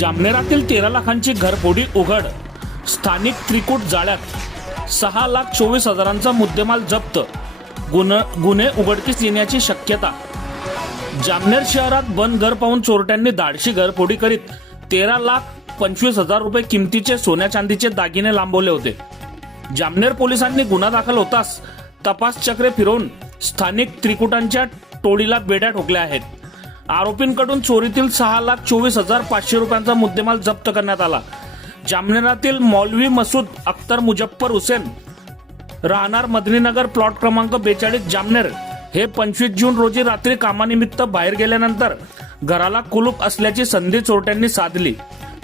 जामनेरातील 13 लाखांची घरफोडी उघड. स्थानिक त्रिकूट जाळ्यात 6,24,000चा मुद्देमाल जप्त. गुन्हे उघडकीस येण्याची शक्यता. जामनेर शहरात बंद घर पाहून चोरट्यांनी धाडशी घरफोडी करीत 13,25,000 रुपये किमतीचे सोन्या चांदीचे दागिने लांबवले होते. जामनेर पोलिसांनी गुन्हा दाखल होताच तपास चक्रे फिरवून स्थानिक त्रिकुटांच्या टोळीला बेड्या ठोकल्या आहेत. आरोपींकडून चोरीतील 6,24,500 रुपयांचा मुद्देमाल जप्त करण्यात आला. जामनेरातील मौलवी मसूद अख्तर मुजफ्फर हुसेन राहणार मदनीनगर प्लॉट क्रमांक 42 जामनेर हे 25 जून रोजी रात्री कामानिमित्त बाहेर गेल्यानंतर घराला कुलूप असल्याची संधी चोरट्यांनी साधली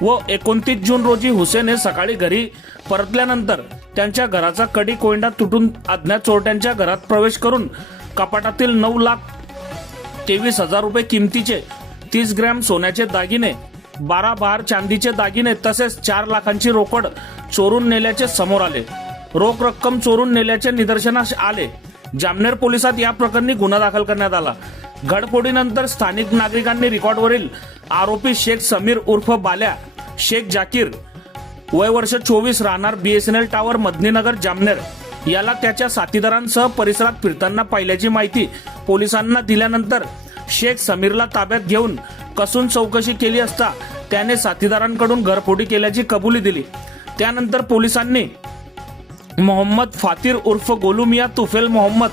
व 29 जून रोजी हुसेन हे सकाळी घरी परतल्यानंतर त्यांच्या घराचा कडी कोयंडा तुटून अज्ञात चोरट्यांच्या घरात प्रवेश करून कपाटातील 9,23,000 रुपये किमतीचे 30 ग्रॅम सोन्याचे दागिने, 12 बहार चांदीचे दागिने तसेच 4 लाखांची रोकड चोरून नेल्याचे समोर आले. रोख रक्कम चोरून नेल्याचे निदर्शनास आले. जामनेर पोलिसात या प्रकरणी गुन्हा दाखल करण्यात आला. घडफोडीनंतर स्थानिक नागरिकांनी रेकॉर्डवरील आरोपी शेख समीर उर्फ बाल्या, शेख जाकीर वय वर्ष 24 राहणार BSNL टावर मदनीनगर जामनेर याला त्याच्या साथीदारांसह परिसरात फिरताना पाहिल्याची माहिती पोलिसांना दिल्यानंतर शेख समीरला ताब्यात घेऊन कसून चौकशी केली असता त्याने साथीदारांकडून घरफोडी केल्याची कबुली दिली. त्यानंतर पोलिसांनी मोहम्मद फातीर उर्फ गोलूमिया तुफेल मोहम्मद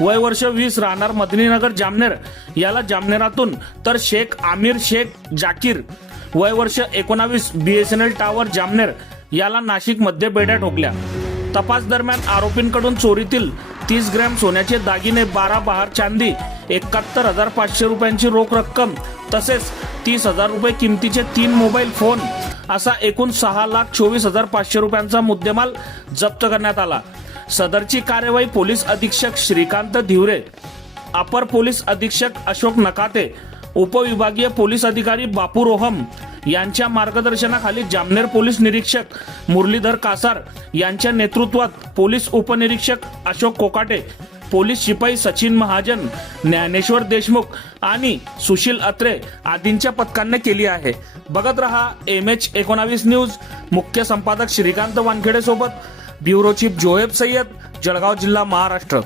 वय वर्ष 20 राहणार मदनीनगर जामनेर याला जामनेरातून तर शेख आमिर शेख जाकीर वय वर्ष 19 BSNL टावर जामनेर याला नाशिक मध्ये बेड्या ठोकल्या. तपास दरम्यान आरोपींकडून चोरीतील 30 ग्रॅम सोन्याचे दागिने, 12 बहार चांदी, 71,500 रुपयांची रोख रक्कम तसेच 30,000 रुपये किमतीचे 3 मोबाईल फोन असा एकूण 6,24,500 रुपयांचा मुद्देमाल जप्त करण्यात आला. सदरची कार्यवाही पोलीस अधीक्षक श्रीकांत धिवरे, अपर पोलीस अधीक्षक अशोक नकाते, उपविभागीय पोलीस अधिकारी बापू रोहम यांच्या मार्गदर्शनाखाली जामनेर पोलीस निरीक्षक मुरलीधर कासार यांच्या नेतृत्वात पोलीस उपनिरीक्षक अशोक कोकाटे, पोलीस शिपाई सचिन महाजन, ज्ञानेश्वर देशमुख आणि सुशील अत्रे आदींच्या पथकांनी केली आहे. बघत रहा MH19 न्यूज. मुख्य संपादक श्रीकांत वानखेडे सोबत ब्युरो चीफ जोहेब सय्यद, जळगाव जिल्हा, महाराष्ट्र.